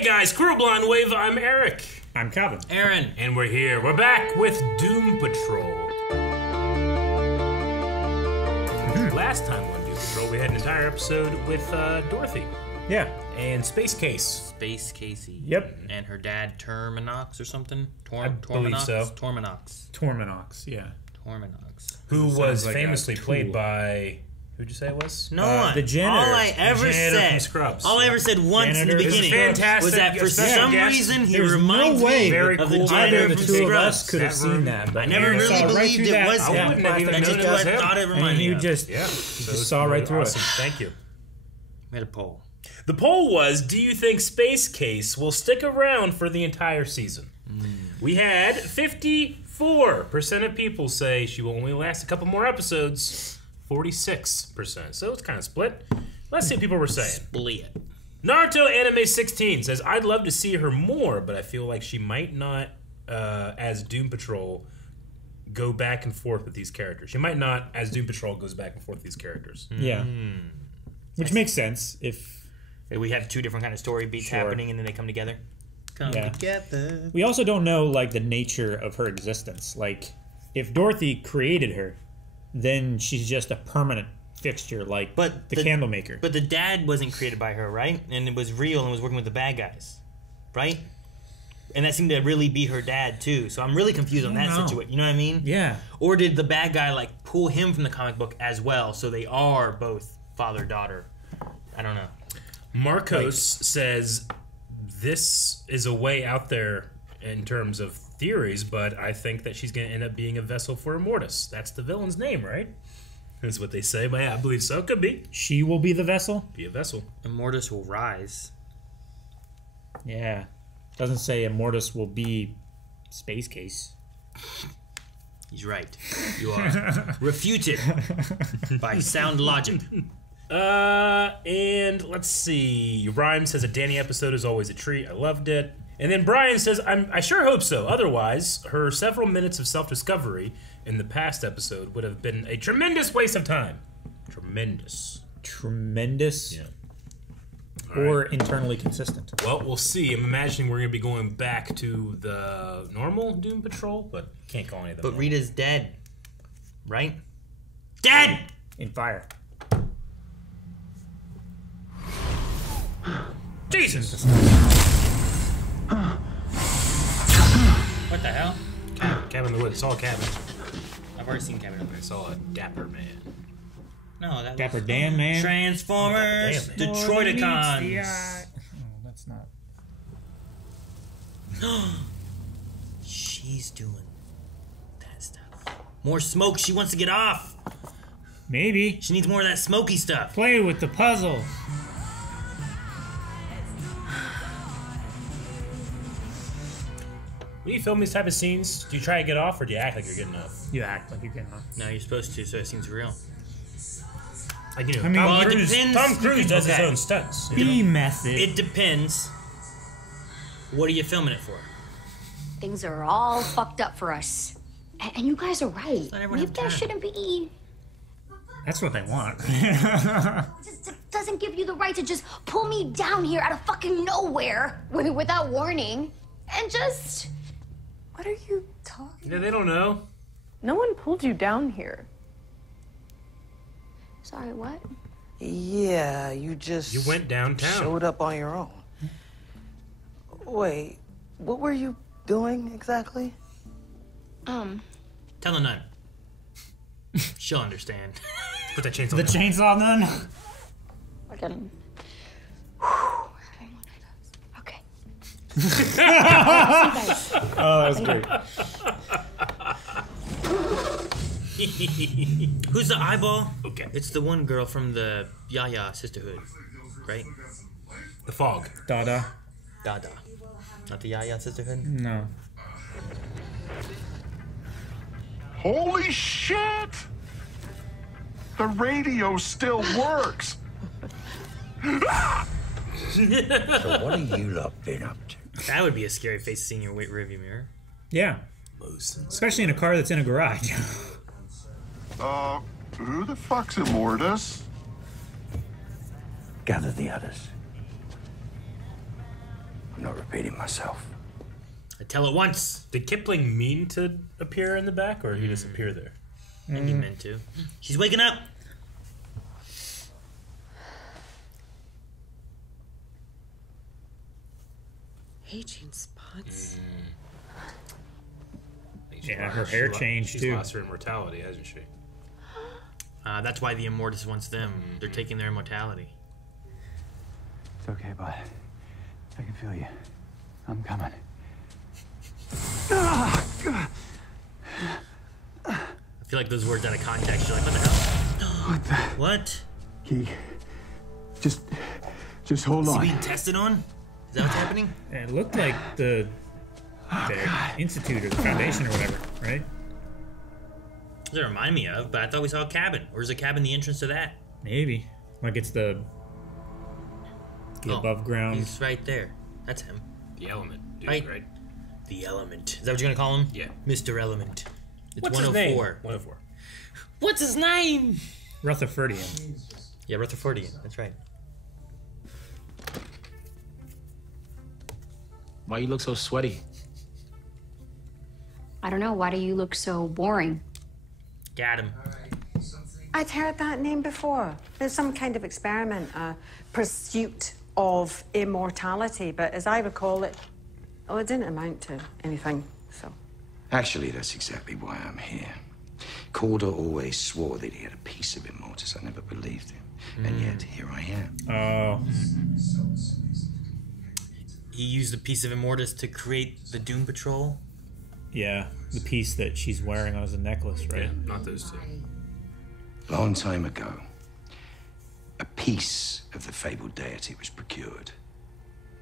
Hey guys, Crew Blonde Wave, I'm Eric. I'm Calvin. Aaron. And we're here. We're back with Doom Patrol. Last time on Doom Patrol, we had an entire episode with Dorothy. Yeah. And Space Case. Space Casey. Yep. And her dad, Terminox or something? I believe so. Torminox. Torminox, yeah. Torminox. Who was like famously a tool. played by... Who'd you say it was? No one. the janitor. All I ever The janitor from said. Scrubs. All I ever said once in the Janitor. This is beginning fantastic. was that for Special some guest. reason he There's reminds no way me Very of the cool. janitor Either the from two of Scrubs. us could have seen that. But I never Aaron really saw right believed through it that. was I him. wouldn't have even That's just noticed what I him. thought it And reminded me you of. just, Yeah. just saw right through awesome. it. Thank you. Made a poll. The poll was, do you think Space Case will stick around for the entire season? We had 54% of people say she will only last a couple more episodes. 46%. So it's kind of split. Let's see what people were saying. Split. Naruto Anime 16 says, I'd love to see her more, but I feel like she might not, as Doom Patrol, go back and forth with these characters. She might not, as Doom Patrol goes back and forth with these characters. Yeah. Which makes sense if... We have two different kind of story beats Sure. happening and then they come together. Come Yeah. together. We also don't know, like, the nature of her existence. Like, if Dorothy created her, then she's just a permanent fixture, like But the candle maker. But the dad wasn't created by her, right? And it was real and was working with the bad guys, right? And that seemed to really be her dad too. So I'm really confused on that know. situation. You know what I mean? Yeah. Or did the bad guy like pull him from the comic book as well? So they are both father daughter. I don't know. Marcos says, this is a way out there in terms of theories, but I think that she's going to end up being a vessel for Immortus. That's the villain's name, right? That's what they say, but yeah, I believe so. Could be. She will be the vessel? Be a vessel. Immortus will rise. Yeah. Doesn't say Immortus will be Space Case. He's right. You are refuted by sound logic. And let's see. Rhyme says a Danny episode is always a treat. I loved it. And then Brian says, I sure hope so. Otherwise, her several minutes of self-discovery in the past episode would have been a tremendous waste of time. Tremendous. Tremendous. Yeah. Or internally consistent. Well, we'll see. I'm imagining we're going to be going back to the normal Doom Patrol, but can't call any of them. But normal. Rita's dead. Right? Dead! In fire. Jesus! What the hell? Cabin in the Woods. It's all cabin. I've already seen Cabin in the I Woods. saw a dapper man. No, that Dapper was Dan, man. Transformers, Damn, man. Detroiticons. Oh, that's not... She's doing that stuff. More smoke. She wants to get off. Maybe. She needs more of that smoky stuff. Play with the puzzle. When you film these type of scenes, do you try to get off or do you act like you're getting off? You act like you're getting on. No, you're supposed to, so it seems real. Like, you know, I mean, Tom well, it Cruise, depends. Tom Cruise does his Okay. own stunts. B method. It depends. What are you filming it for? Things are all fucked up for us. And you guys are right. Let everyone Maybe have that time. shouldn't be. That's what they want. Just doesn't give you the right to just pull me down here out of fucking nowhere without warning. And just. What are you talking? Yeah, they don't know. No one pulled you down here. Sorry, what? Yeah, you just You went downtown. showed up on your own. Wait, what were you doing exactly? Tell her none. She'll understand. Put that chainsaw The down. chainsaw then? Fucking. Okay. Oh, that was great. Who's the eyeball? Okay. It's the one girl from the Yaya Sisterhood, right? The fog. Dada. Dada. Not the Yaya Sisterhood? No. Holy shit! The radio still works! So what have you lot been up to? That would be a scary face to see in your rearview mirror. Yeah. Especially in a car that's in a garage. Who the fuck's repeating myself. I tell it once. Did Kipling mean to appear in the back, or did he just appear there? I think he meant to. She's waking up. Aging spots. Yeah, her hair changed, she's too. Lost her immortality, hasn't she? That's why the Immortus wants them. They're taking their immortality. It's okay, bud. I can feel you. I'm coming. I feel like those words out of context. You're like, what the hell? What the? What? Key. Just hold Is he on. being tested on? Is that what's happening? It looked like the institute or the foundation or whatever, right? What does it remind me of? But I thought we saw a cabin. Or is a cabin the entrance to that? Maybe. Like it's the above ground. He's right there. That's him. The element, dude, right? The element. Is that what you're gonna call him? Yeah. Mr. Element. It's What's 104. his name? 104. What's his name? Rutherfordian. Yeah, Rutherfordian. That's right. Why you look so sweaty? I don't know. Why do you look so boring? Got him. I'd heard that name before. There's some kind of experiment, a pursuit of immortality, but as I recall it, it didn't amount to anything, so. Actually, that's exactly why I'm here. Calder always swore that he had a piece of Immortus. I never believed him. And yet, here I am. Oh. He used a piece of Immortus to create the Doom Patrol. Yeah, the piece that she's wearing as a necklace, right? Yeah, not those two. Long time ago, a piece of the fabled deity was procured,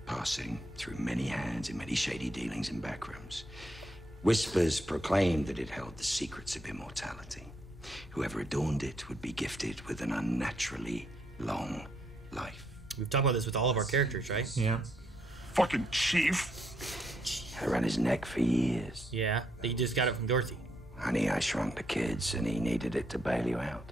passing through many hands in many shady dealings in backrooms. Whispers proclaimed that it held the secrets of immortality. Whoever adorned it would be gifted with an unnaturally long life. We've talked about this with all of our characters, right? Yeah. Fucking chief. Around his neck for years. Yeah, he just got it from Dorothy. Honey, I Shrunk the Kids, and he needed it to bail you out.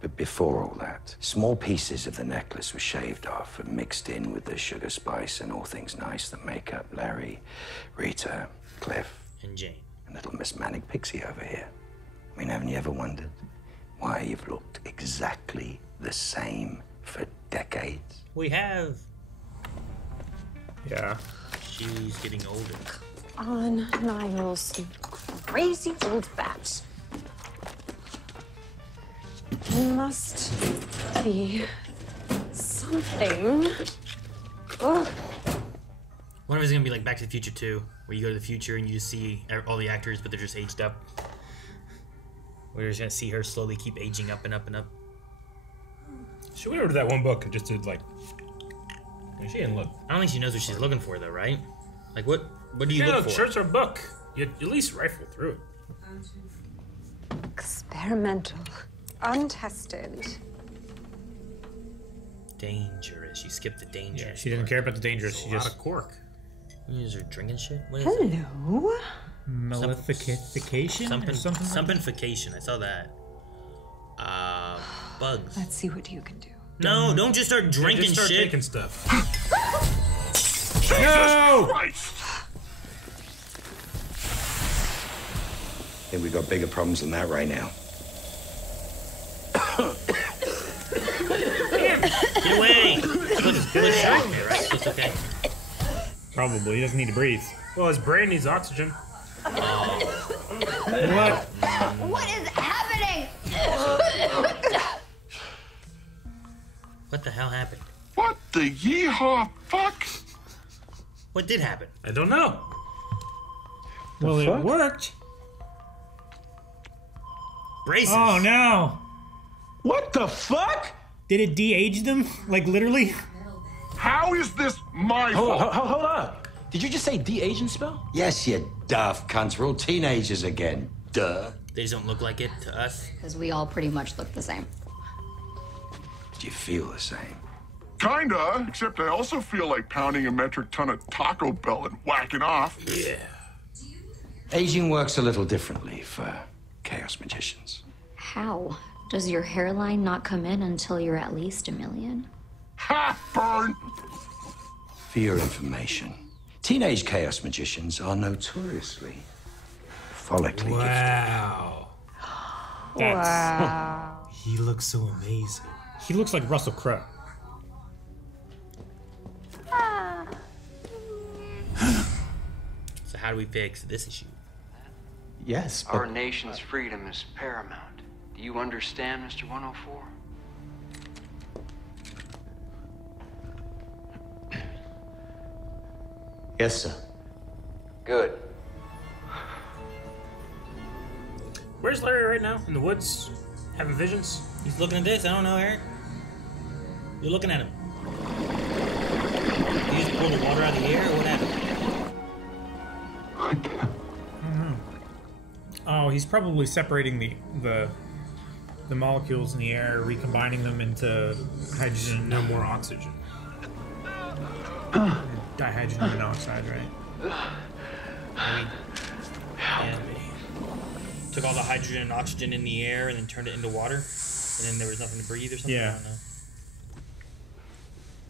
But before all that, small pieces of the necklace were shaved off and mixed in with the sugar spice and all things nice that make up Larry, Rita, Cliff, and Jane. And little Miss Manic Pixie over here. I mean, haven't you ever wondered why you've looked exactly the same for decades? We have. Yeah. She's getting older. On Niles, you crazy old bat. There must be something. Oh. One of us is gonna be like Back to the Future 2, where you go to the future and you just see all the actors, but they're just aged up. We're just gonna see her slowly keep aging up and up and up. She went over to that one book and just did like. She didn't look. I don't think she knows what she's looking for, though, right? Like, what do you Yeah, look for? Shirts or book. You at least rifle through it. Experimental. Untested. Dangerous. She skipped the dangerous. Yeah, she didn't care about the dangerous. She A lot just of cork. You guys are drinking shit? What is it? Hello? malefication or something. Somethingfication. I saw that. Bugs. Let's see what you can do. No, don't just start drinking just start shit. taking stuff. No! Christ! I think we've got bigger problems than that right now. Get away! Good shot, okay, right? It's okay. Probably. He doesn't need to breathe. Well, his brain needs oxygen. What? What is happening? What the hell happened? What the yeehaw fuck? What did happen? I don't know. Well, it worked. Braces. Oh no! What the fuck? Did it de-age them? Like literally? How is this my Hold fault? up. Did you just say de-aging spell? Yes, you daft cunts. We're all teenagers again. Duh. They just don't look like it to us. Because we all pretty much look the same. Do you feel the same? Kinda, except I also feel like pounding a metric ton of Taco Bell and whacking off. Yeah. Aging works a little differently for chaos magicians. How? Does your hairline not come in until you're at least 1 million? Ha! Burn! For your information, Teenage chaos magicians are notoriously follically Wow. Wow. He looks so amazing. He looks like Russell Crowe. So how do we fix this issue? Yes, but Our nation's freedom is paramount. Do you understand, Mr. 104? yes, sir. Good. Where's Larry right now? In the woods? Having visions? He's looking at this. I don't know, Eric. You're looking at him. Did you just pull the water out of the air, or what happened? Oh, he's probably separating the molecules in the air, recombining them into hydrogen. No more oxygen. Dihydrogen monoxide, right? Yeah. Took all the hydrogen and oxygen in the air and then turned it into water, and then there was nothing to breathe or something. Yeah. I don't know.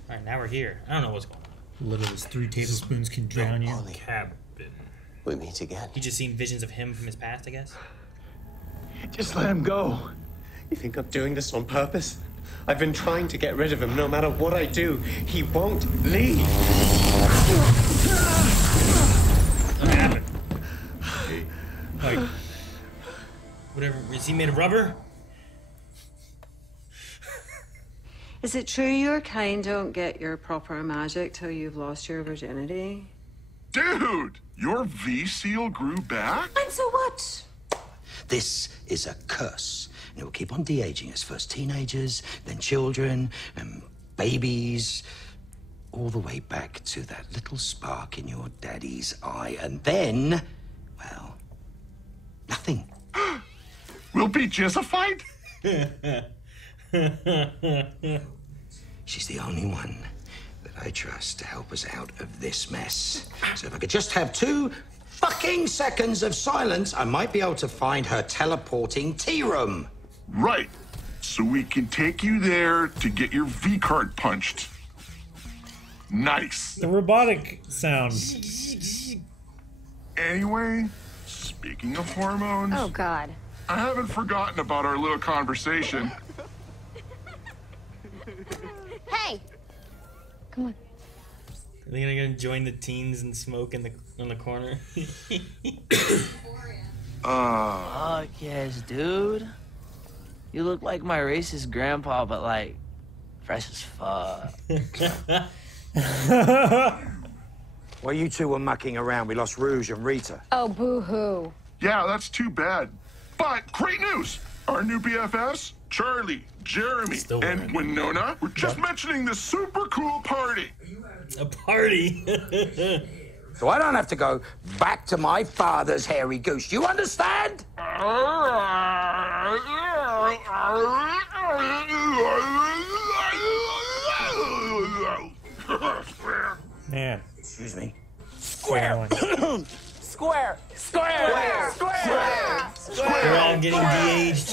All right, now we're here. I don't know what's going on. Literally, 3 tablespoons can drown you. Cabin. We meet again. He just seen visions of him from his past, I guess. Just let him go. You think I'm doing this on purpose? I've been trying to get rid of him. No matter what I do, he won't leave. What happened? Like, Whatever. Is he made of rubber? Is it true your kind don't get your proper magic till you've lost your virginity? Dude, your V-seal grew back? And so what? This is a curse. And it will keep on de-aging us. First teenagers, then children, and babies, all the way back to that little spark in your daddy's eye. And then, well, nothing. We'll be jizzified? She's the only one that I trust to help us out of this mess. So if I could just have 2 fucking seconds of silence, I might be able to find her teleporting tea room. Right. So we can take you there to get your V-card punched. Nice. the robotic sound. Anyway, speaking of hormones, Oh, God. I haven't forgotten about our little conversation. Hey! Come on. Are they gonna join the teens and smoke in the corner? Fuck yes, dude. You look like my racist grandpa, but like fresh as fuck. While you two were mucking around, we lost Rouge and Rita. Oh, boo-hoo. Yeah, that's too bad. But great news! Our new BFFs, Charlie, Jeremy, and Winona, were just mentioning this super cool party. A party? So I don't have to go back to my father's hairy goose. You understand? Man. Excuse me. Square. Square. Square. Square. Square. We're all getting de-aged.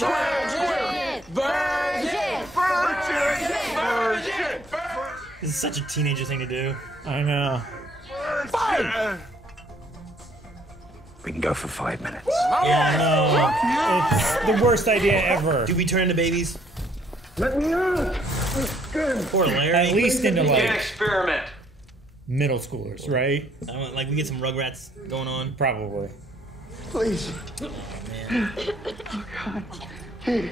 This is such a teenager thing to do. I know. Fine. We can go for 5 minutes. Yeah, no. It's the worst idea ever. Do we turn into babies? Let me out. Poor Larry. At least into like Experiment. middle schoolers, right? I don't, like we get some Rugrats going on. Probably. Please. Oh, man. Oh, God. Hey,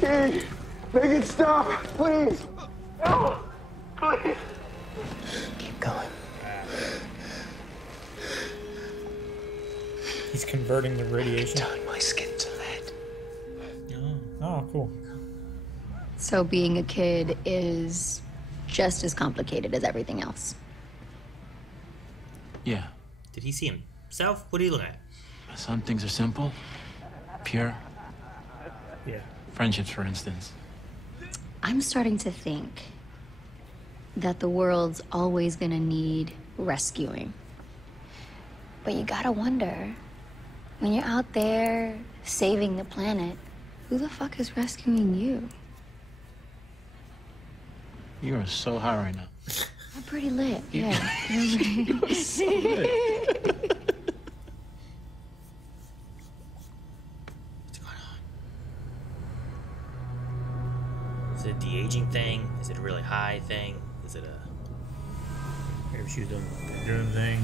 hey, make it stop, please. Oh, please. Keep going. He's converting the radiation. Turn my skin to lead. Oh, cool. So being a kid is just as complicated as everything else. Yeah. Did he see himself? What are you looking at? Some things are simple, pure. Yeah. Friendships, for instance. I'm starting to think that the world's always gonna need rescuing. But you gotta wonder, when you're out there saving the planet, who the fuck is rescuing you? You are so high right now. You're pretty lit. Yeah. So lit. Is it a de-aging thing? Is it a really high thing? Is it a... Maybe she's doing the bedroom thing.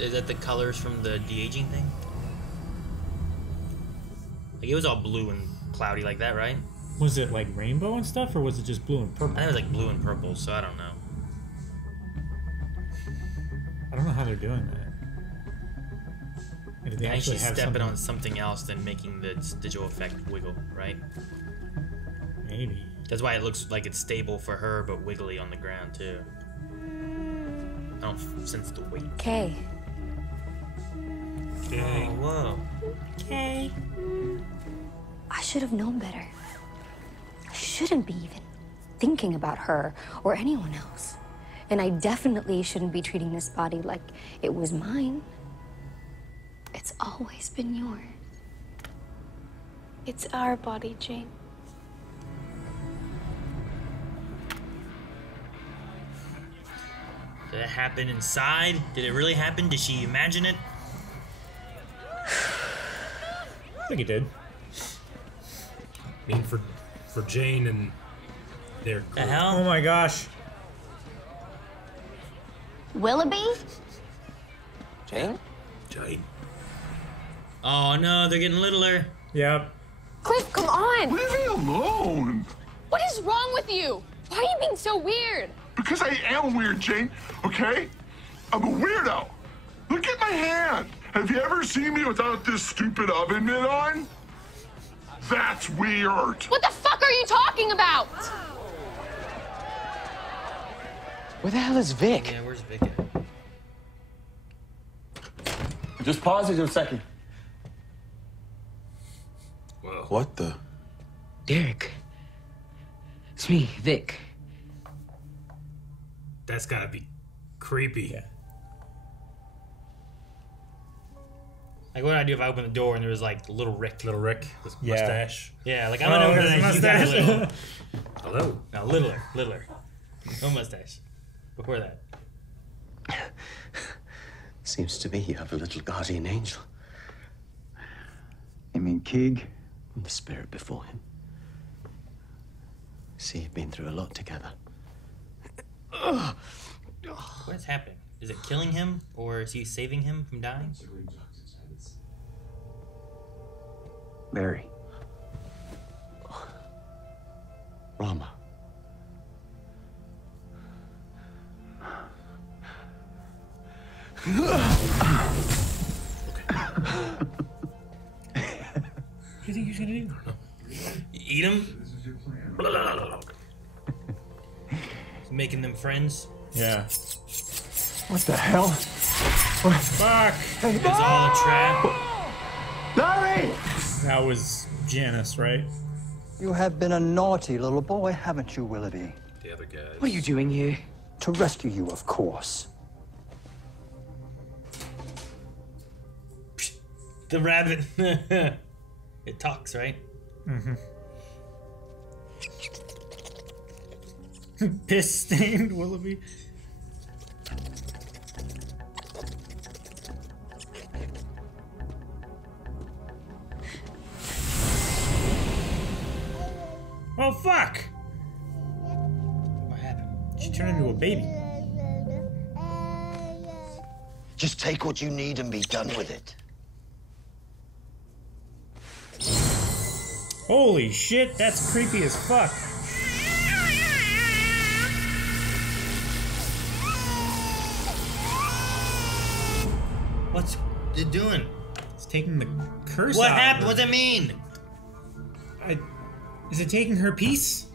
Is that the colors from the de-aging thing? Like, it was all blue and cloudy like that, right? Was it like rainbow and stuff, or was it just blue and purple? I think it was like blue and purple, so I don't know. I don't know how they're doing that. Maybe they I think actually she's have stepping something- on something else than making the digital effect wiggle, right? Maybe. That's why it looks like it's stable for her, but wiggly on the ground, too. I don't sense the weight. Kay. Oh, whoa. Kay. I should have known better. I shouldn't be even thinking about her or anyone else. And I definitely shouldn't be treating this body like it was mine. It's always been yours. It's our body, Jane. Did it happen inside? Did it really happen? Did she imagine it? I think it did. I mean, for Jane and their The hell? Oh my gosh. Willoughby? Jane? Jane. Oh no, they're getting littler. Yep. Cliff, come on! Leave me alone! What is wrong with you? Why are you being so weird? Because I am weird, Jane, okay? I'm a weirdo. Look at my hand. Have you ever seen me without this stupid oven mitt on? That's weird. What the fuck are you talking about? Where the hell is Vic? Yeah, where's Vic at? Just pause it a second. Whoa. What the? Derek. It's me, Vic. That's gotta be creepy. Yeah. Like, what would I do if I opened the door and there was like little Rick? Little Rick with Yeah. mustache. Yeah, like I'm gonna open his it. You got a mustache. little. Hello. No, littler. No mustache. Before that. Seems to me you have a little guardian angel. You mean Keeg? And the spirit before him. See, you've been through a lot together. What is happening? Is it killing him or is he saving him from dying? Mary. Rama. What do you think he's gonna do? Eat him? Making them friends? Yeah. What the hell? Fuck! It's all a trap. Larry! That was Janice, right? You have been a naughty little boy, haven't you, Willoughby? The other guys. What are you doing here? To rescue you, of course. The rabbit. It talks, right? Mm-hmm. Piss stained Willoughby. Oh fuck! What happened? She turned into a baby. Just take what you need and be done with it. Holy shit, that's creepy as fuck. What's it doing? It's taking the curse What out. happened? What's it mean? Is it taking her piece?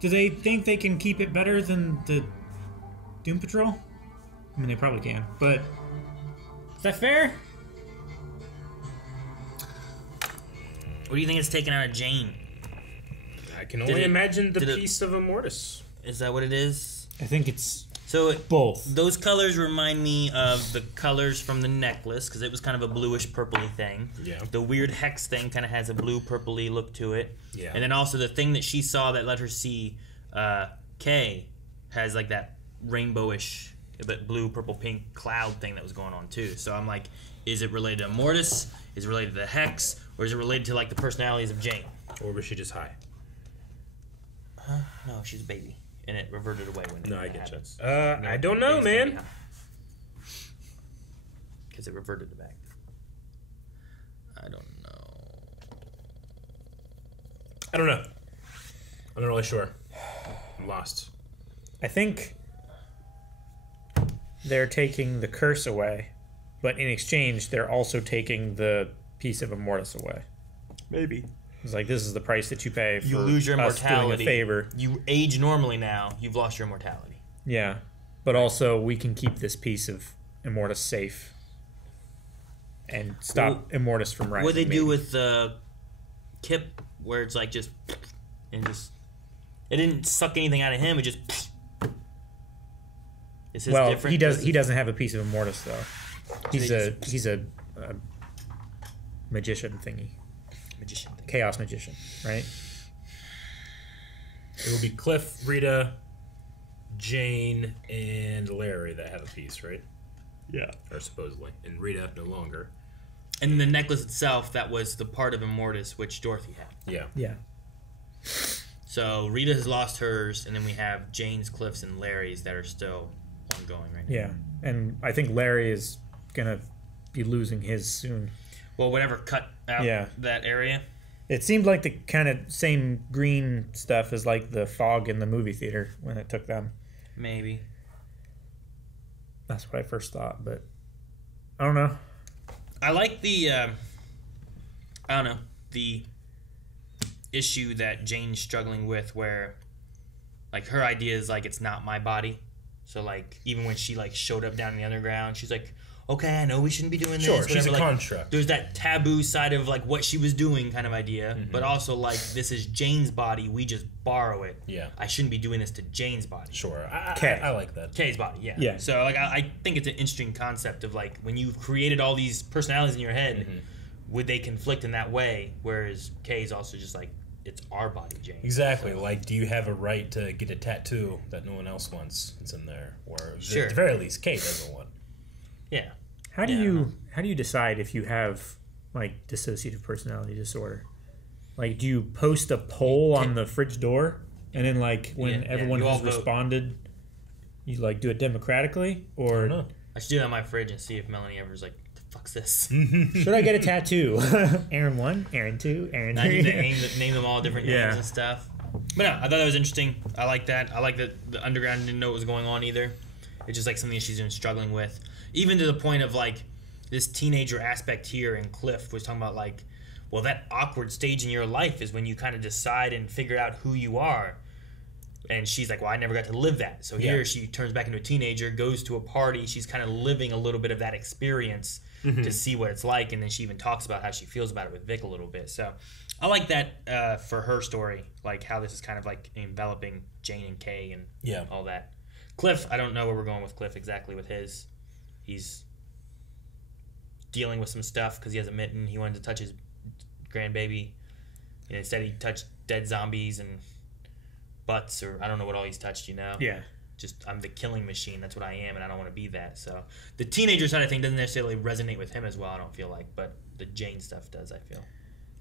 Do they think they can keep it better than the Doom Patrol? I mean, they probably can, but is that fair? What do you think it's taking out of Jane? I can only imagine the piece of Immortus. Is that what it is? I think it's so both. Those colors remind me of the colors from the necklace because it was kind of a bluish purpley thing. Yeah. The weird hex thing kind of has a blue purpley look to it. Yeah. And then also the thing that she saw that let her see Kay has like that rainbowish, but blue, purple, pink cloud thing that was going on too. So I'm like, is it related to Immortus? Is it related to the Hex? Or is it related to like the personalities of Jane? Or was she just high? No, she's a baby, and it reverted away when No, I it get you. happens. I don't know, man. Because it reverted it back. I don't know. I don't know. I'm not really sure. I'm lost. I think they're taking the curse away, but in exchange, they're also taking the piece of Immortus away. Maybe. It's like, this is the price that you pay for You lose your us doing immortality. a favor. You age normally now. You've lost your immortality. Yeah, but also we can keep this piece of Immortus safe and stop Immortus from rising. What they maybe. do with Kip, where it's like just and just it didn't suck anything out of him. It just is his Well, different. he doesn't have a piece of Immortus though. He's a magician thingy. Magician. Chaos magician, right? It will be Cliff, Rita, Jane, and Larry that have a piece, right? Yeah. Or supposedly. And Rita no longer. And then the necklace itself, that was the part of Immortus which Dorothy had. Yeah. Yeah. So Rita has lost hers, and then we have Jane's, Cliff's, and Larry's that are still ongoing right now. Yeah, and I think Larry is gonna be losing his soon. Well, whatever cut out that area. It seemed like the kind of same green stuff as like the fog in the movie theater when it took them. Maybe. That's what I first thought, but I don't know. I like the, the issue that Jane's struggling with where, like, her idea is, like, it's not my body. So, like, even when she, like, showed up down in the underground, she's like, okay, I know we shouldn't be doing this. Sure, whatever. she's a like, construct. There's that taboo side of, like, what she was doing kind of idea. Mm-hmm. But also, like, this is Jane's body. We just borrow it. Yeah. I shouldn't be doing this to Jane's body. Sure. Kay. I like that. Kay's body, yeah. Yeah. So, like, I think it's an interesting concept of, like, when you've created all these personalities in your head, Mm-hmm. would they conflict in that way? Whereas Kay's also just, like, it's our body, Jane. Exactly. So, Like, do you have a right to get a tattoo that no one else wants? It's in there. Or Sure. at the very least, Kay doesn't want. yeah. How do you decide if you have like dissociative personality disorder? Like, do you post a poll on the fridge door, and then like when everyone you all has vote. responded, you like do it democratically, or I should do that on my fridge and see if Melanie ever's like, the fuck's this? should I get a tattoo? Aaron 1, Aaron 2, Aaron 3. I need to name them all different names Yeah. and stuff. But no, I thought that was interesting. I like that. I like that the underground didn't know what was going on either. It's just like something that she's been struggling with. Even to the point of like this teenager aspect here, and Cliff was talking about like, well, that awkward stage in your life is when you kind of decide and figure out who you are. And she's like, well, I never got to live that. So here she turns back into a teenager, goes to a party. She's kind of living a little bit of that experience to see what it's like. And then she even talks about how she feels about it with Vic a little bit. So I like that for her story, like how this is kind of like enveloping Jane and Kay and all that. Cliff, I don't know where we're going with Cliff exactly with his. He's dealing with some stuff because he has a mitten. He wanted to touch his grandbaby. And instead he touched dead zombies and butts, or I don't know what all he's touched, you know? Yeah. Just, I'm the killing machine. That's what I am, and I don't want to be that. So the teenager side, I think, doesn't necessarily resonate with him as well, I don't feel like. But the Jane stuff does, I feel.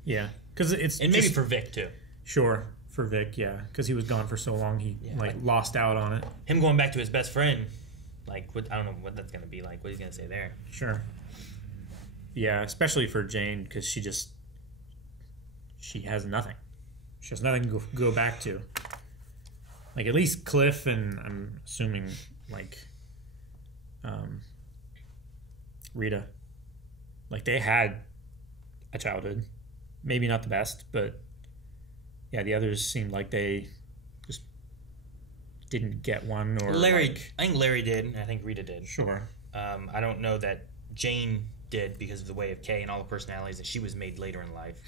Yeah, because it's And maybe for Vic, too. Sure, for Vic, yeah, because he was gone for so long, he lost out on it. Him going back to his best friend, like, what, I don't know what that's going to be like, what he's going to say there. Sure. Yeah, especially for Jane, because she has nothing. She has nothing to go back to. Like, at least Cliff and I'm assuming, like, Rita. Like, they had a childhood. Maybe not the best, but yeah, the others seemed like they just didn't get one. Or Larry, like, I think Larry did, and I think Rita did. Sure. I don't know that Jane did because of the way of Kay and all the personalities that she was made later in life.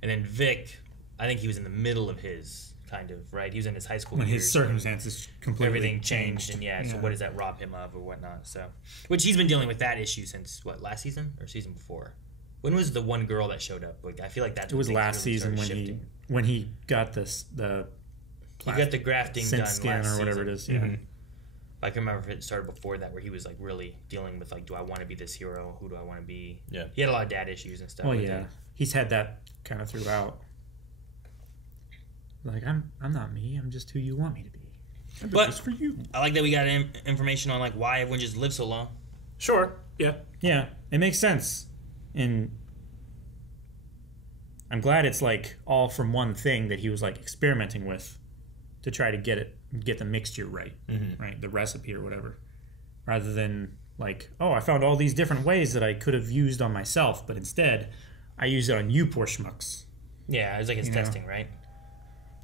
And then Vic, I think he was in the middle of his kind of, right? He was in his high school when years. his circumstances completely everything changed, and so what does that rob him of or whatnot? So, which he's been dealing with that issue since what, last season or season before? When was the one girl that showed up? Like, I feel like that's it was when things last really season started shifting. when he got the He got the grafting synth done skin last or whatever season. it is. Yeah. I can remember if it started before that, where he was like really dealing with like, do I want to be this hero? Who do I want to be? Yeah. He had a lot of dad issues and stuff. Well, with yeah, that. he's had that kind of throughout. Like I'm not me. I'm just who you want me to be. I'm But just for you. I like that we got information on like why everyone just lived so long. Sure. Yeah. Yeah, it makes sense, and I'm glad it's like all from one thing that he was like experimenting with to try to get the mixture right, right, the recipe or whatever, rather than like, oh, I found all these different ways that I could have used on myself, but instead I used it on you poor schmucks. Yeah, it was like his testing, right?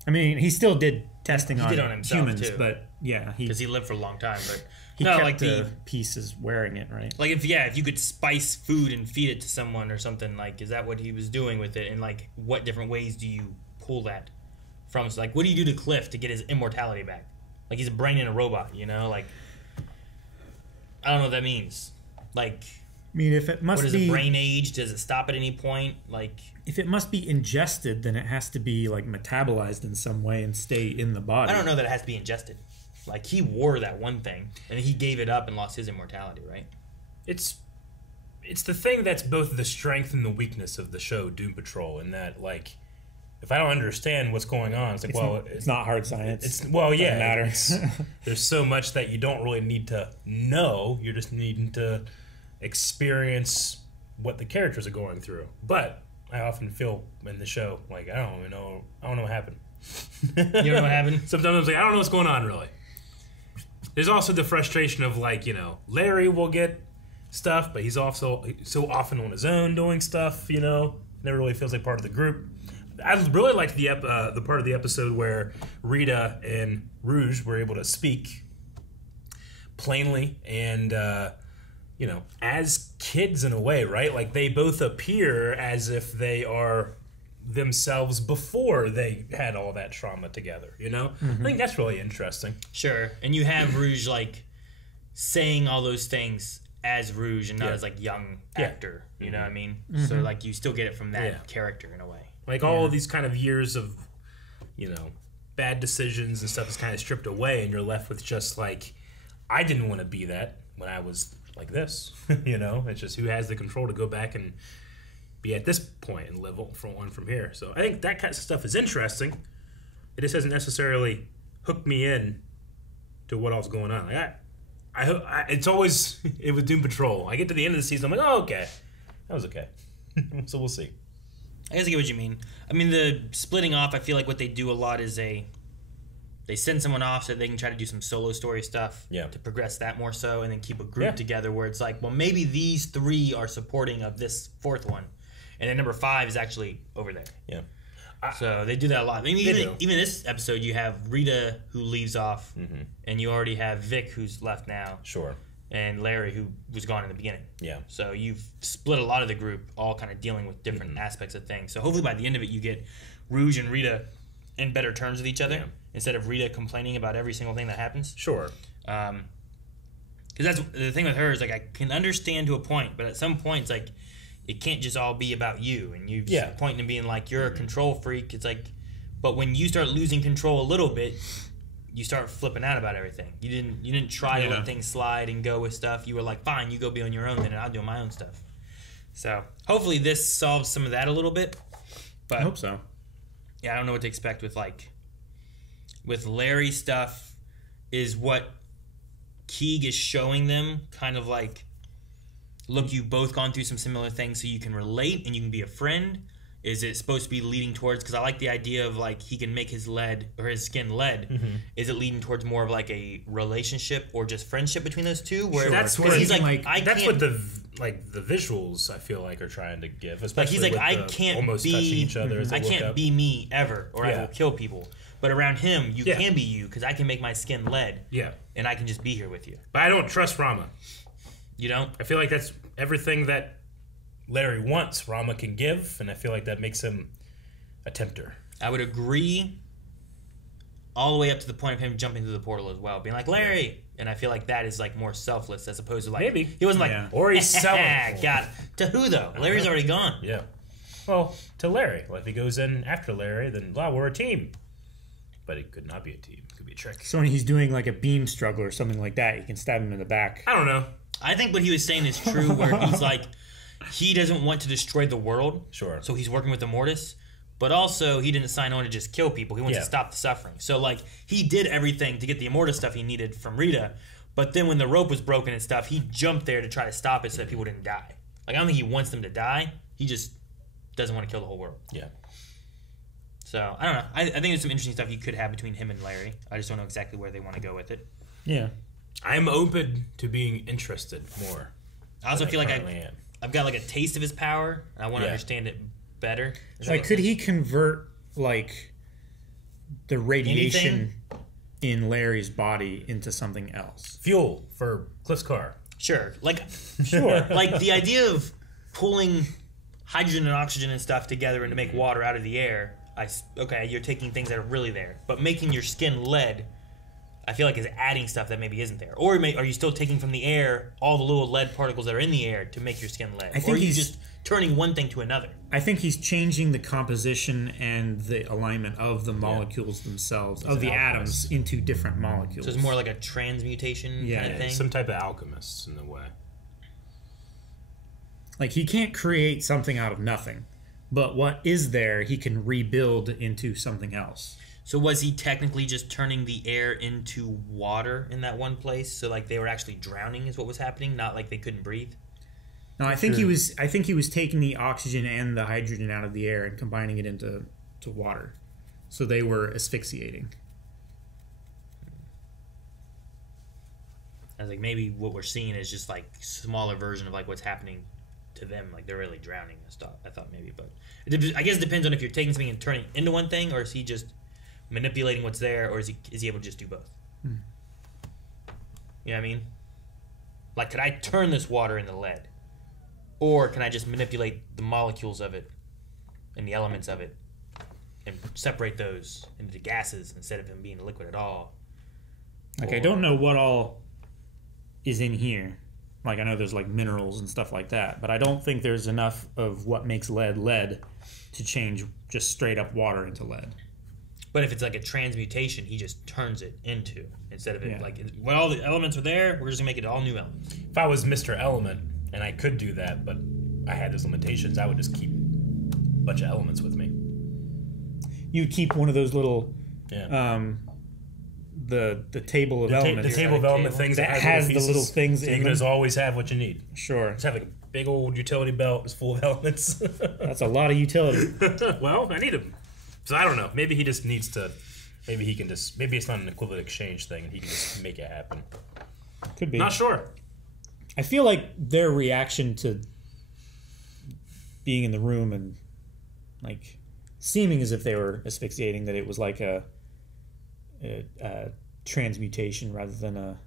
I mean, he still did testing He on did on himself, humans, too. but yeah, Because he lived for a long time, but he no, kept like the pieces wearing it, right? like if you could spice food and feed it to someone or something, like is that what he was doing with it? And like what different ways do you pull that from? So like what do you do to Cliff to get his immortality back? Like he's a brain in a robot, you know? Like I don't know what that means. Like I mean, if it must what is be a brain age? Does it stop at any point? Like if it must be ingested, then it has to be like metabolized in some way and stay in the body. I don't know that it has to be ingested. Like he wore that one thing and he gave it up and lost his immortality, right? It's the thing that's both the strength and the weakness of the show Doom Patrol, in that like if I don't understand what's going on, it's like it's not hard science. It's Doesn't matter. There's so much that you don't really need to know. You're just needing to experience what the characters are going through. But I often feel in the show like I don't know what happened. You don't know what happened? Sometimes I'm like I don't know what's going on really. There's also the frustration of like, Larry will get stuff, but he's also so often on his own doing stuff, never really feels like part of the group. I really liked the part of the episode where Rita and Rouge were able to speak plainly and, as kids in a way, right? Like they both appear as if they are themselves before they had all that trauma together, I think that's really interesting. Sure. And you have Rouge like saying all those things as Rouge and not as like young actor, you know what I mean? So like you still get it from that character in a way. Like all of these kind of years of, bad decisions and stuff is kind of stripped away and you're left with just like, I didn't want to be that when I was like this, It's just who has the control to go back and be at this point and live from here. So I think that kind of stuff is interesting. It just hasn't necessarily hooked me in to what all's going on. Like it's always it with Doom Patrol. I get to the end of the season, I'm like, oh, okay, that was okay. So we'll see. I guess I get what you mean. I mean, the splitting off, I feel like what they do a lot is they send someone off so they can try to do some solo story stuff to progress that more so, and then keep a group together where it's like, well, maybe these three are supporting of this fourth one. And then number 5 is actually over there. Yeah. So they do that a lot. I mean, even this episode, you have Rita who leaves off, and you already have Vic who's left now. Sure. And Larry who was gone in the beginning. Yeah. So you've split a lot of the group, all kind of dealing with different aspects of things. So hopefully by the end of it, you get Rouge and Rita in better terms with each other instead of Rita complaining about every single thing that happens. Sure. Because that's the thing with her is like I can understand to a point, but at some point it's like it can't just all be about you, and you pointing and being like you're a control freak. It's like, but when you start losing control a little bit, you start flipping out about everything. You didn't try to let things slide and go with stuff. You were like, fine, you go be on your own then, and I'll do my own stuff. So hopefully this solves some of that a little bit. But I hope so. Yeah, I don't know what to expect with Larry stuff. Is what Keeg is showing them, kind of like, look, you've both gone through some similar things, so you can relate and you can be a friend. Is it supposed to be leading towards, because I like the idea of like he can make his skin lead. Is it leading towards more of like a relationship or just friendship between those two? Where that's what he's like that's what the visuals I feel like are trying to give. Especially like he's like with I can't almost be touching each other. As they I look can't up. be me ever, or I will kill people. But around him, you can be you, because I can make my skin lead. Yeah, and I can just be here with you. But I don't trust Rama. You don't? I feel like that's everything that Larry wants, Rama can give, and I feel like that makes him a tempter. I would agree all the way up to the point of him jumping through the portal as well, being like, Larry! And I feel like that is like more selfless as opposed to like... Maybe. He wasn't like... Or he's selling. Got it. To who, though? Larry's already gone. Yeah. Well, to Larry. Well, if he goes in after Larry, then, wow, we're a team. But it could not be a team. It could be a trick. So when he's doing like a beam struggle or something like that, you can stab him in the back. I don't know. I think what he was saying is true, where he's like, he doesn't want to destroy the world. Sure. So he's working with the Mortis. But also, he didn't sign on to just kill people. He wants to stop the suffering. So, like, he did everything to get the Immortus stuff he needed from Rita. But then when the rope was broken and stuff, he jumped there to try to stop it so that people didn't die. Like, I don't think he wants them to die. He just doesn't want to kill the whole world. Yeah. So, I don't know. I think there's some interesting stuff you could have between him and Larry. I just don't know exactly where they want to go with it. Yeah. I'm open to being interested more. I also feel like I've got like a taste of his power. I want to understand it better. Like, could he convert like the radiation in Larry's body into something else? Fuel for Cliff's car. Sure. Like, sure. Like the idea of pulling hydrogen and oxygen and stuff together and to make water out of the air. Okay, you're taking things that are really there, but making your skin lead, I feel like is adding stuff that maybe isn't there. Or are you still taking from the air all the little lead particles that are in the air to make your skin lead? Or are you just turning one thing to another? I think he's changing the composition and the alignment of the molecules themselves, of the atoms, into different molecules. So it's more like a transmutation kind of thing? Some type of alchemist in a way. Like, he can't create something out of nothing, but what is there he can rebuild into something else. So was he technically just turning the air into water in that one place? So like they were actually drowning is what was happening, not like they couldn't breathe? No, I think he was taking the oxygen and the hydrogen out of the air and combining it into water. So they were asphyxiating. I was like, maybe what we're seeing is just like smaller version of like what's happening to them, like they're really drowning and stuff. I thought maybe, but I guess it depends on if you're taking something and turning it into one thing, or is he just manipulating what's there, or is he able to just do both? You know what I mean? Like, could I turn this water into lead, or can I just manipulate the molecules of it and the elements of it and separate those into gases instead of them being a liquid at all? Like, I don't know what all is in here. Like, I know there's like minerals and stuff like that, but I don't think there's enough of what makes lead to change just straight up water into lead. But if it's like a transmutation, he just turns it into, instead of it like, when all the elements are there, we're just gonna make it all new elements. If I was Mr. Element and I could do that, but I had those limitations, I would just keep a bunch of elements with me. You'd keep one of those little the table of elements. The table of element things that has the little things so in you can them. just always have what you need. Sure. Just have like a big old utility belt that's full of elements. That's a lot of utility. Well, I need them. So I don't know. Maybe he just needs to. Maybe he can just. Maybe it's not an equivalent exchange thing, and he can just make it happen. Could be. Not sure. I feel like their reaction to being in the room and like seeming as if they were asphyxiating, that it was like a transmutation rather than a.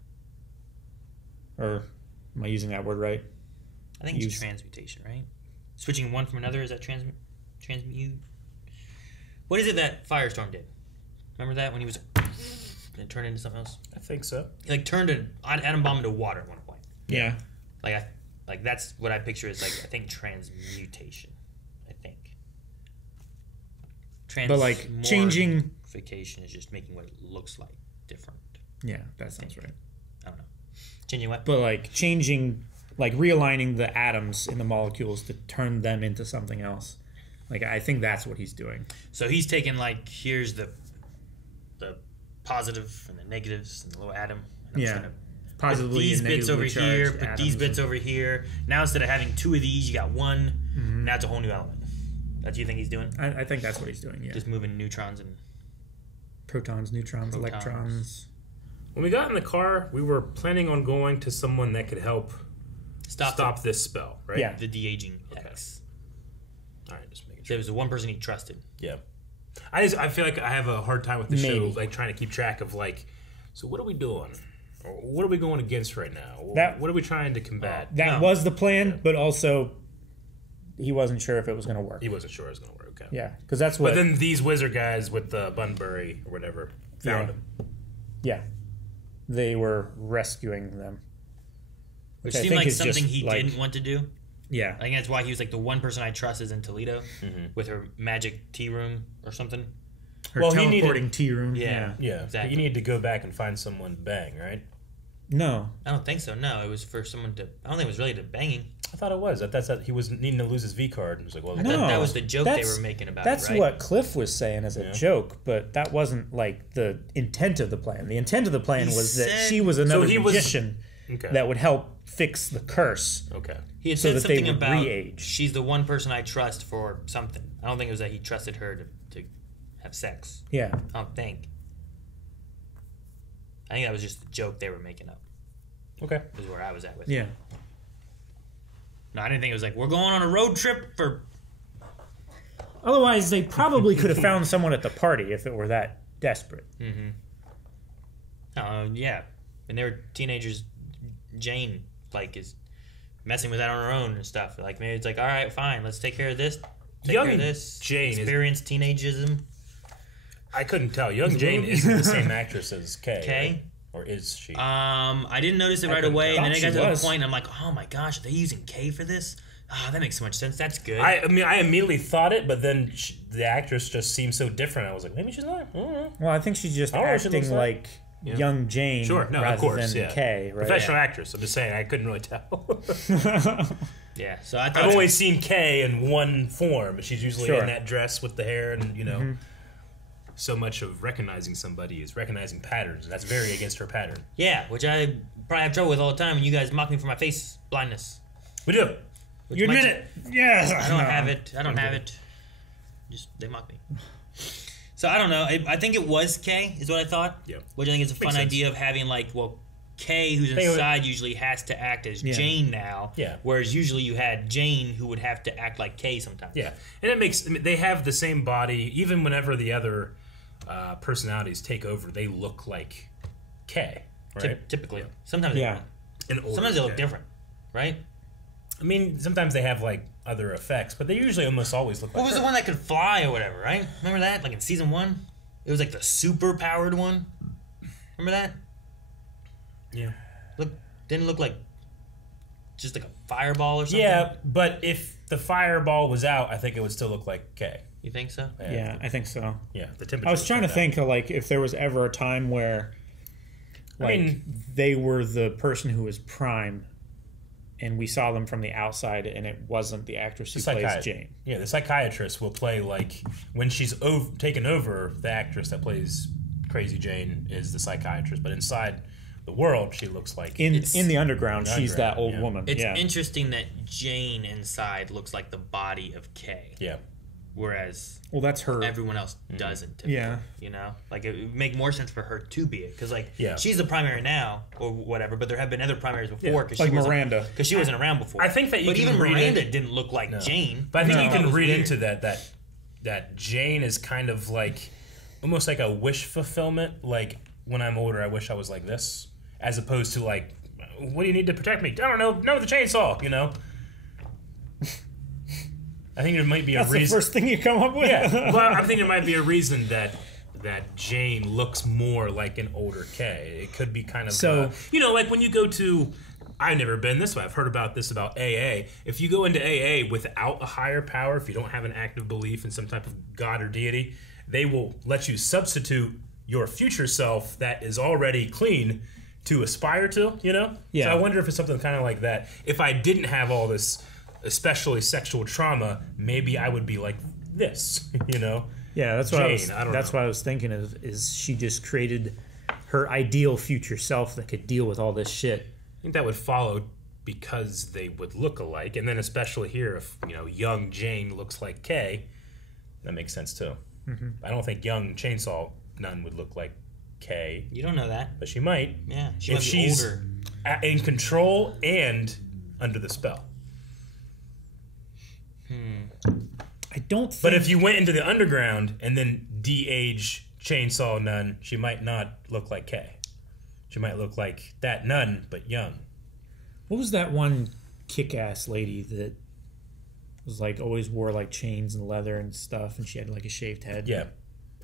Or am I using that word right? I think it's transmutation, right? Switching one from another, is that transmute? What is it that Firestorm did? Remember that when he was and it turned into something else? I think so. He like turned an atom bomb into water at one point. Yeah. Like that's what I picture as like I think transmutation. I think. But like changing Transmogrification is just making what it looks like different. Yeah, that sounds right. I don't know. Changing what? But like changing, like realigning the atoms in the molecules to turn them into something else. Like, I think that's what he's doing. So he's taking, like, here's the positive and the negatives and the little atom. And yeah. Positively put these bits over here, put these bits over here. Now instead of having two of these, you got one. Mm-hmm. Now it's a whole new element. That's what you think he's doing? I think that's what he's doing, yeah. Just moving neutrons and... Protons, neutrons, electrons. When we got in the car, we were planning on going to someone that could help stop this spell, right? Yeah. The de-aging X. All right, just making sure. There was the one person he trusted. Yeah. I feel like I have a hard time with the show, like trying to keep track of like, so what are we doing? Or what are we going against right now? What are we trying to combat? That was the plan, but also he wasn't sure if it was going to work. He wasn't sure it was going to work. Okay. Yeah, because that's what. But then these wizard guys with the Bunbury or whatever found him. Yeah, they were rescuing them, which seemed like something he didn't want to do. Yeah, I think that's why he was like the one person I trust is in Toledo with her magic tea room or something. Her Well, he teleporting needed- tea room. Yeah. Yeah, Exactly. You need to go back and find someone to bang, right? No. I don't think so. No, it was for someone to. I don't think it was really to banging. I thought it was. That's that he was needing to lose his V card. And was like, well, No, that was the joke they that's- were making about That's it, right? what Cliff was saying as a joke, but that wasn't like the intent of the plan. The intent of the plan He was that said- she was another he was- magician Okay. that would help fix the curse. Okay. He had so said that they something would about re-age. she's the one person I trust for something. I don't think it was that he trusted her to have sex. Yeah. I don't think. I think that was just a joke they were making up. Okay. Is where I was at with Yeah. it. No, I didn't think it was like, we're going on a road trip for... Otherwise, they probably could have found someone at the party if it were that desperate. Mm-hmm. Yeah. And they were teenagers. Jane, like, is messing with that on her own and stuff. Like, maybe it's like, all right, fine, let's take care of this. Take Young care of this. Jane is- Experience teenageism. I couldn't tell. Young Jane isn't the same actress as Kay. Kay? Right? Or is she? I didn't notice it I right couldn't away, tell. and then it got Thought to she the was. point, I'm like, oh my gosh, are they using K for this? Ah, that makes so much sense. That's good. I mean, I immediately thought it, but then the actress just seemed so different. I was like, maybe she's not. I don't know. Well, I think she's just I don't know what she acting looks like Yeah. young Jane Sure, no, rather of course, than yeah. Kay, right? Professional actress. I'm just saying, I couldn't really tell. Yeah, so I thought I've always seen Kay in one form. She's usually Sure. in that dress with the hair, and you know, Mhm. so much of recognizing somebody is recognizing patterns, and that's very against her pattern. Yeah, which I probably have trouble with all the time, and you guys mock me for my face blindness. We do. Which You admit might- it. Yes. I don't No. have it. I don't have it. Just they mock me. So I don't know. I think it was Kay, is what I thought. Yeah. Which I think is a Makes fun sense. idea of having like, well, Kay, who's Hey, inside, usually has to act as Yeah. Jane now. Yeah. Whereas usually you had Jane who would have to act like Kay sometimes. Yeah, and it makes they have the same body. Even whenever the other personalities take over, they look like Kay, right? Typically, sometimes they Yeah. don't. And older Sometimes they look Kay. different, right? I mean, sometimes they have like other effects, but they usually almost always look like What was her. the one that could fly or whatever, right? Remember that? Like in season 1? It was like the super powered one. Remember that? Yeah. Didn't look like just like a fireball or something? Yeah, but if the fireball was out, I think it would still look like Kay. You think so? Yeah, I think so. Yeah, the temperature. I was trying to down. think of like if there was ever a time where, like, they were the person who was Prime, and we saw them from the outside, and it wasn't the actress who plays Jane. Yeah, the psychiatrist will play like when she's taken over. The actress that plays Crazy Jane is the psychiatrist, but inside the world, she looks like In the underground, she's that old yeah. woman. It's yeah. interesting that Jane inside looks like the body of Kay. Yeah. Whereas Well, that's her. everyone else doesn't. Typically, Yeah. You know? Like, it would make more sense for her to be it. Because, like, Yeah. she's the primary now, or whatever, but there have been other primaries before. Yeah. Cause Like she wasn't- Miranda. Because she wasn't around before. I think that you But can even read Miranda it- didn't look like Jane. But I think you That can was read weird. into that Jane is kind of like almost like a wish fulfillment. Like, when I'm older, I wish I was like this, as opposed to like, what do you need to protect me? I don't know. No, the chainsaw. You know. I think there might be a That's the reason. first thing you come up with. Yeah, well, I'm thinking there might be a reason that Jane looks more like an older Kay. It could be kind of So- you know, like when you go to. I've never been this way. I've heard about this about AA. If you go into AA without a higher power, if you don't have an active belief in some type of God or deity, they will let you substitute your future self that is already clean to aspire to, you know? Yeah. So I wonder if it's something kind of like that. If I didn't have all this, especially sexual trauma, maybe I would be like this, you know? Yeah, that's what Jane, I don't that's know. what I was thinking of. Is she just created her ideal future self that could deal with all this shit? I think that would follow because they would look alike, and then especially here, if you know young Jane looks like Kay, that makes sense too. Mhm. I don't think young Chainsaw Nun would look like Kay. You don't know that. But she might. Yeah, she if might be she's older. in control and under the spell. I don't think. But if you went into the underground and then de-age Chainsaw Nun, she might not look like Kay. She might look like that nun, but young. What was that one kick-ass lady that was like always wore like chains and leather and stuff, and she had like a shaved head? Yeah.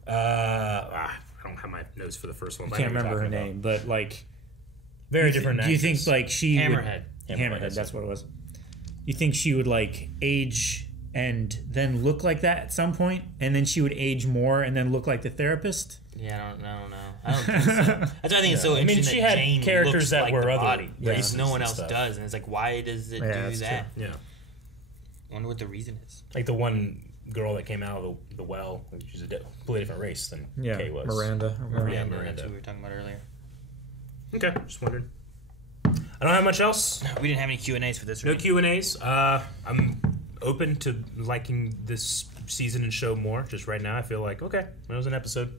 I don't have my notes for the first one. I but can't know what you're remember her talking name, but like Very do you different Do you think actress. like she Hammerhead. Hammerhead, that's what it was. You think she would like age and then look like that at some point, and then she would age more and then look like the therapist? Yeah, I don't know. I don't think so. That's why I think it's so interesting she that had Jane characters looks that like were the other body. races No one and else stuff. does, and it's like, why does it do that? Yeah. I wonder what the reason is. Like the one girl that came out of the well, she's a completely different race than Kay was. Miranda. Yeah, That's Miranda. what we were talking about earlier. Okay, just wondering. I don't have much else. We didn't have any Q&As for this. No Q&As. I'm open to liking this season and show more. Just right now, I feel like, okay, that was an episode.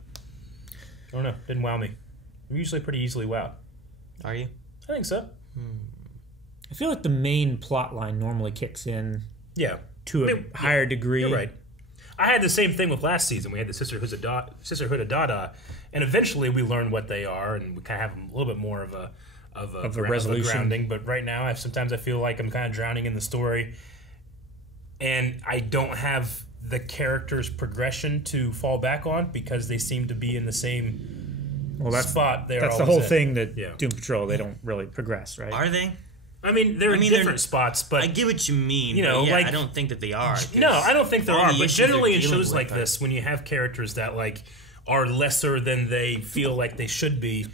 I don't know. Didn't wow me. I'm usually pretty easily wowed. Are you? I think so. I feel like the main plot line normally kicks in to a higher degree. You're right. I had the same thing with last season. We had the Sisterhood of Dada, and eventually we learned what they are, and we kind of have a little bit more of a resolution. grounding. But right now, sometimes I feel like I'm kind of drowning in the story, and I don't have the characters' progression to fall back on because they seem to be in the same spot. That's the whole thing that Doom Patrol, they don't really progress, right? Are they? I mean, they're in different spots, but I get what you mean. You know, but yeah, like I don't think that they are. No, I don't think there all are. the But issues they're generally, in dealing shows with like are- this, when you have characters that like are lesser than they feel like they should be,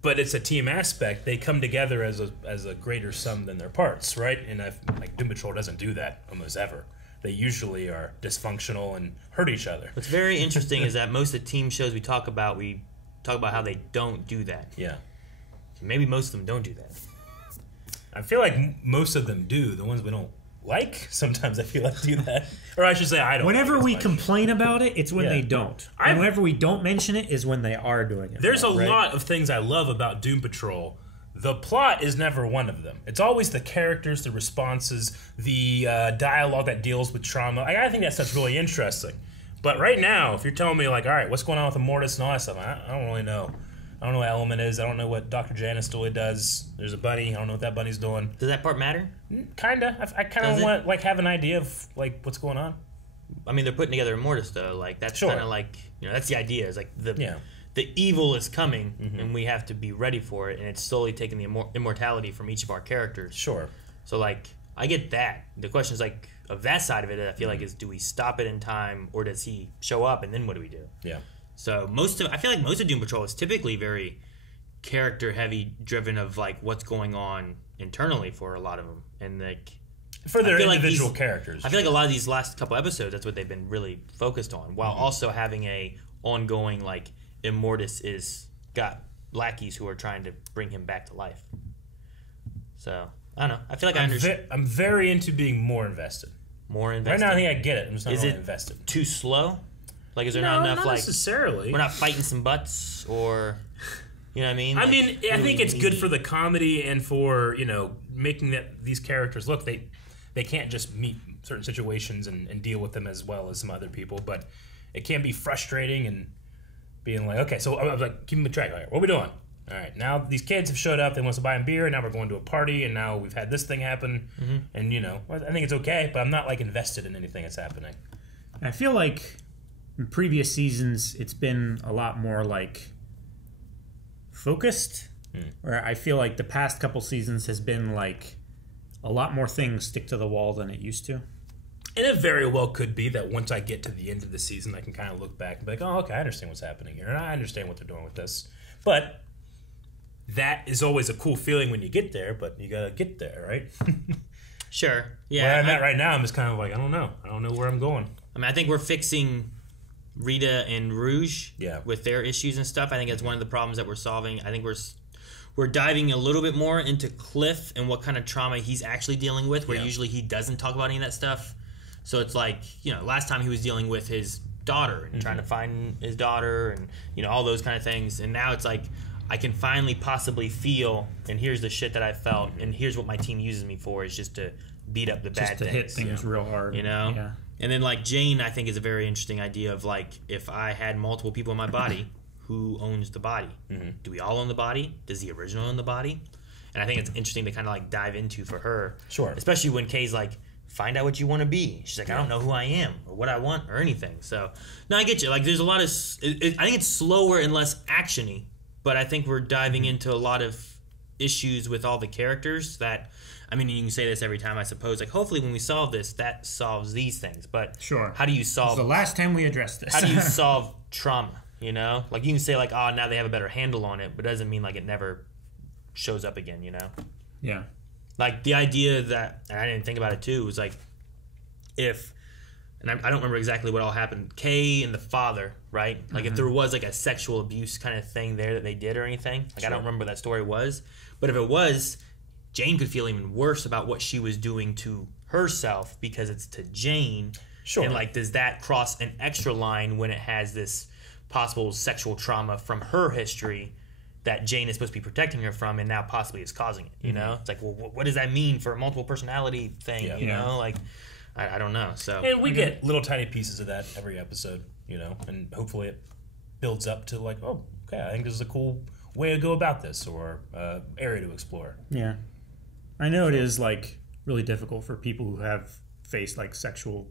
but it's a team aspect, they come together as a greater sum than their parts, right? And like Doom Patrol doesn't do that almost ever. They usually are dysfunctional and hurt each other. What's very interesting is that most of the team shows we talk about how they don't do that. Yeah. Maybe most of them don't do that. I feel like most of them do. The ones we don't like, sometimes I feel like do that. Or I should say I don't. Whenever like we as much. complain about it, it's when they don't. And whenever we don't mention it is when they are doing it. There's a right? lot of things I love about Doom Patrol. The plot is never one of them. It's always the characters, the responses, the dialogue that deals with trauma. I think that stuff's really interesting. But right now, if you're telling me, like, all right, what's going on with Immortus and all that stuff, I don't really know. I don't know what Element is. I don't know what Dr. Janice really does. There's a bunny. I don't know what that bunny's doing. Does that part matter? Kinda. I kind Does of it? want like have an idea of like what's going on. I mean, they're putting together Immortus, though. Like, that's Sure. kind of like, that's the idea. Is like the evil is coming, and we have to be ready for it, and it's slowly taking the immortality from each of our characters. Sure. So, like, I get that. The question is, like, of that side of it, I feel like is, do we stop it in time, or does he show up, and then what do we do? Yeah. So, I feel like most of Doom Patrol is typically very character-heavy, driven of, like, what's going on internally for a lot of them. And, like... For their I feel like individual characters. I feel like a lot of these last couple episodes, that's what they've been really focused on, while also having a ongoing, like, Immortus is got lackeys who are trying to bring him back to life. So, I don't know. I feel like I understand. I'm very into being more invested. More invested? Right now, I think I get it. I'm just not Is really it invested. too slow? Like, is there No, not enough, not like... necessarily. We're not fighting some butts, or... You know what I mean? I mean, I think it's good for the comedy and for, making these characters look. They can't just meet certain situations and deal with them as well as some other people, but it can be frustrating and being like, okay, so I was like, keep me track. All right, what are we doing? All right, now these kids have showed up. They want us to buy them beer. Now we're going to a party, and now we've had this thing happen. And, I think it's okay, but I'm not, like, invested in anything that's happening. I feel like in previous seasons, it's been a lot more, like, focused. Where I feel like the past couple seasons has been, like, a lot more things stick to the wall than it used to. And it very well could be that once I get to the end of the season, I can kind of look back and be like, oh, okay, I understand what's happening here, and I understand what they're doing with this. But that is always a cool feeling when you get there, but you gotta get there, right? Sure. Yeah. Where I'm at right now, I'm just kind of like, I don't know. I don't know where I'm going. I mean, I think we're fixing Rita and Rouge with their issues and stuff. I think that's one of the problems that we're solving. I think we're diving a little bit more into Cliff and what kind of trauma he's actually dealing with, where usually he doesn't talk about any of that stuff. So it's like, last time he was dealing with his daughter and trying to find his daughter and, all those kind of things. And now it's like, I can finally possibly feel, and here's the shit that I felt, and here's what my team uses me for, is just to beat up the bad Just to things. hit things real hard. Yeah. And then, like, Jane, I think, is a very interesting idea of, like, if I had multiple people in my body, who owns the body? Do we all own the body? Does the original own the body? And I think it's interesting to kind of, like, dive into for her. Sure. Especially when Kay's like, find out what you want to be. She's like, I don't know who I am or what I want or anything. So, no, I get you. Like, there's a lot of... I think it's slower and less action-y, but I think we're diving into a lot of issues with all the characters that, I mean, you can say this every time, I suppose. Like, hopefully when we solve this, that solves these things. But Sure. how do you solve... It's the last time we addressed this. How do you solve trauma, you know? Like, you can say, like, oh, now they have a better handle on it, but it doesn't mean, like, it never shows up again, you know? Yeah. Like, the idea that, and I didn't think about it, too, was, like, if... And I don't remember exactly what all happened. Kay and the father, right? Like, if there was, like, a sexual abuse kind of thing there that they did or anything. Like, I don't remember what that story was. But if it was, Jane could feel even worse about what she was doing to herself because it's to Jane. Sure. And, like, does that cross an extra line when it has this possible sexual trauma from her history that Jane is supposed to be protecting her from and now possibly is causing it, you know? It's like, well, what does that mean for a multiple personality thing, you know? Like... I don't know. So and we get little tiny pieces of that every episode, you know, and hopefully it builds up to like, oh, okay, I think this is a cool way to go about this or area to explore. Yeah, I know it is like really difficult for people who have faced like sexual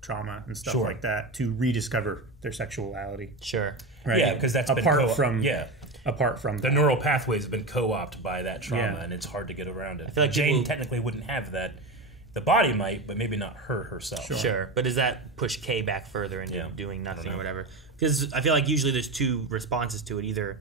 trauma and stuff like that to rediscover their sexuality. Sure. Right. Yeah, because that's apart from the neural pathways have been co-opted by that trauma, Yeah. and it's hard to get around it. I feel like Jane people- technically wouldn't have that. The body might, but maybe not her herself. Sure. But does that push Kay back further into doing nothing or whatever? Because I feel like usually there's two responses to it. Either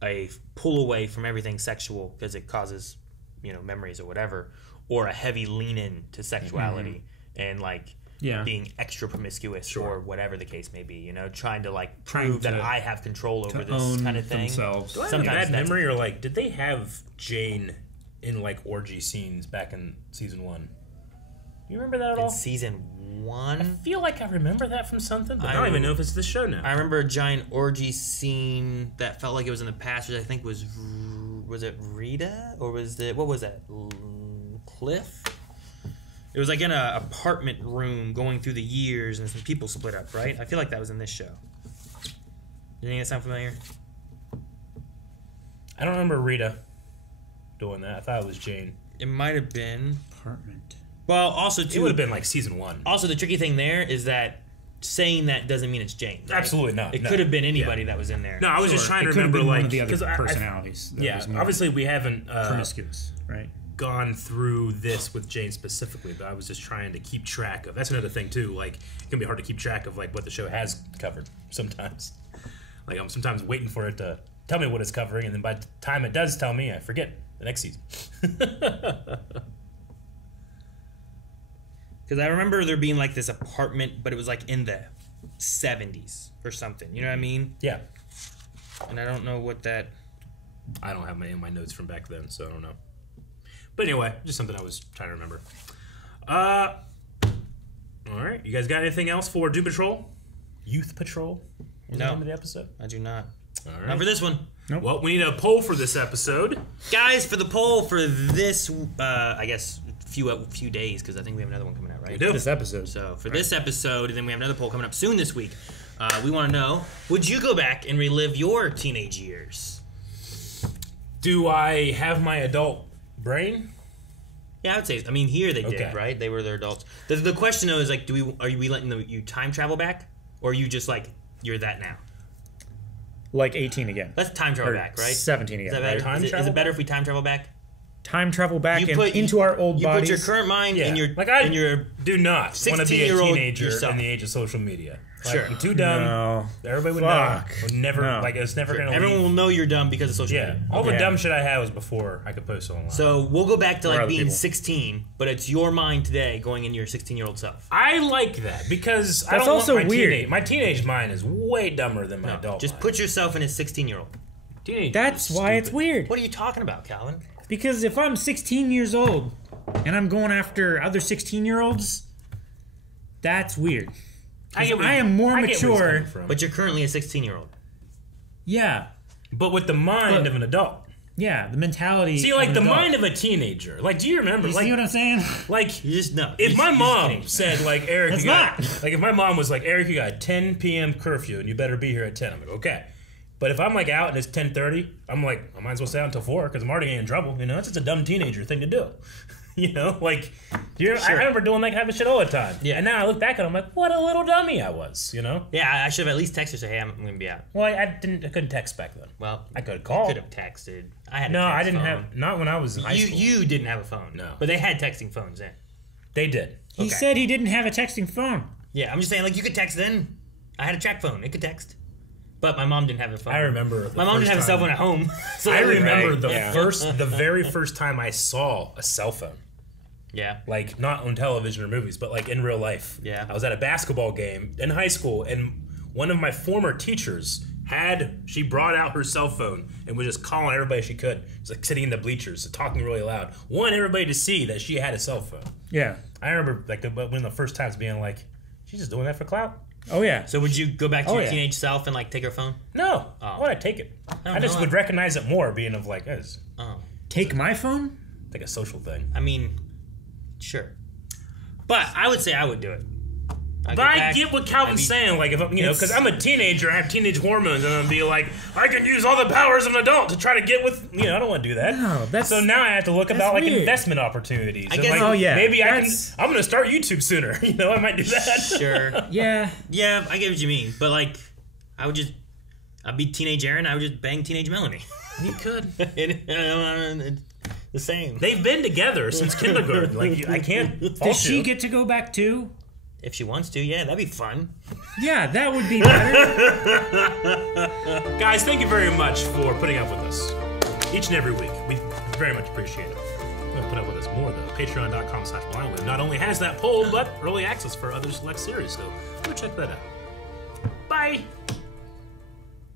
a pull away from everything sexual because it causes, you know, memories or whatever, or a heavy lean in to sexuality and like being extra promiscuous or whatever the case may be. You know, trying to like prove that I have control over this kind of thing. Themselves. Do I have a bad memory, or like, did they have Jane in like orgy scenes back in season 1? You remember that at all? Season 1? I feel like I remember that from something, but I don't even know if it's the show now. I remember a giant orgy scene that felt like it was in the past, which I think was it Rita? Or was it, what was that? Cliff? It was like in an apartment room going through the years and some people split up, right? I feel like that was in this show. You think that sound familiar? I don't remember Rita doing that. I thought it was Jane. It might have been. Apartment. Well, also, too... It would have been like season 1. Also, the tricky thing there is that saying that doesn't mean it's Jane. Right? Absolutely not. It could have been anybody that was in there. No, I was just trying to It could have remember, been one like... of the other 'cause personalities that was more obviously we haven't... promiscuous, right? Gone through this with Jane specifically, but I was just trying to keep track of... That's another thing, too. Like, it can be hard to keep track of, like, what the show has covered sometimes. Like, I'm sometimes waiting for it to tell me what it's covering, and then by the time it does tell me, I forget the next season. Because I remember there being like this apartment, but it was like in the 70s or something. You know what I mean? Yeah. And I don't know what that... I don't have any of my notes from back then, so I don't know. But anyway, just something I was trying to remember. All right. You guys got anything else for Doom Patrol? Youth Patrol? Was the name of the episode? I do not. All right. Not for this one. Nope. Well, we need a poll for this episode. Guys, for the poll for this, I guess, few days, because I think we have another one coming out, right? We do. This episode. So for this episode, and then we have another poll coming up soon this week, we want to know, would you go back and relive your teenage years? Do I have my adult brain? Yeah, I would say. I mean, here they did, Okay. right? They were their adults. The question though is like, are we letting you time travel back, or are you just like you're that now? Like 18 again. Let's time travel Or back, right? 17 Is again. that better? right? Is it better if we time travel back? Time travel back You put- into our old You bodies. put your current mind in your Like I in your do not want to be a 16-year-old teenager yourself. in the age of social media. Like, Sure. I'm too dumb. No. Everybody would Fuck. know. Would never No. like it's never gonna. Everyone leave. will know you're dumb because of social Yeah, media. all the Yeah. dumb shit I had was before I could post it online. So we'll go back to Or like other being people. 16, but it's your mind today going into your 16-year-old self. I like that because I That's don't also want my weird. My teenage mind is way dumber than my No, adult. just mind. put yourself in a 16-year-old. Teenage. That's why it's weird. What are you talking about, Calvin? Because if I'm 16 years old and I'm going after other 16-year-olds, that's weird. 'Cause I am more mature. But you're currently a 16-year-old. Yeah. But with the mind of an adult. Yeah, the mentality. See, like of the an adult. mind of a teenager. Like, do you remember? You like, see what I'm saying? Like, you just know. If my mom said, like, Eric, That's you got, not. like, if my mom was like, Eric, you got a 10 p.m. curfew and you better be here at 10, I'm like, okay. But if I'm like out and it's 10:30, I'm like, I might as well stay out until 4 because I'm already getting in trouble. You know, it's just a dumb teenager thing to do. You know, like, I remember doing that kind of shit all the time. Yeah. And now I look back at it, I'm like, what a little dummy I was. You know. Yeah, I should have at least texted her, say, hey, I'm going to be out. Well, I couldn't text back then. Well, I could have called. Could have texted. I had. No, I I didn't have. Not when I was in high school. You didn't have a phone. No, but they had texting phones then. They did. He said he didn't have a texting phone. Yeah, I'm just saying, like, you could text then. I had a track phone. It could text. But my mom didn't have a phone. I remember. My mom didn't have a cell phone at home. So I that was remember right. the very first time I saw a cell phone. Yeah. Like, not on television or movies, but like in real life. Yeah. I was at a basketball game in high school, and one of my former teachers she brought out her cell phone and was just calling everybody she could. Just like sitting in the bleachers, talking really loud. Wanted everybody to see that she had a cell phone. Yeah. I remember like one of the first times being like, she's just doing that for clout? Oh, yeah. So would you go back to your teenage self and, like, take her phone? No. Why would I take it? I just would recognize it more, being of like, take my phone? Like a social thing. I mean, sure. But I would say I would do it. But I get what Calvin's saying, like, if I'm, because I'm a teenager, I have teenage hormones, and I'm be like, I can use all the powers of an adult to try to get with, I don't want to do that. No, so now I have to look about like weird. Investment opportunities. I And, guess- like, maybe I'm going to start YouTube sooner. I might do that. Sure. Yeah. Yeah, I get what you mean. But, like, I'd be teenage Aaron, I would just bang teenage Melanie. You could. It's the same. They've been together since kindergarten. Like, I can't. Does she get to go back too? If she wants to, yeah, that'd be fun. Yeah, that would be better. Guys, thank you very much for putting up with us each and every week. We very much appreciate it. You're going to put up with us more, though. Patreon.com/blindwave not only has that poll, but early access for other select series. So go check that out. Bye.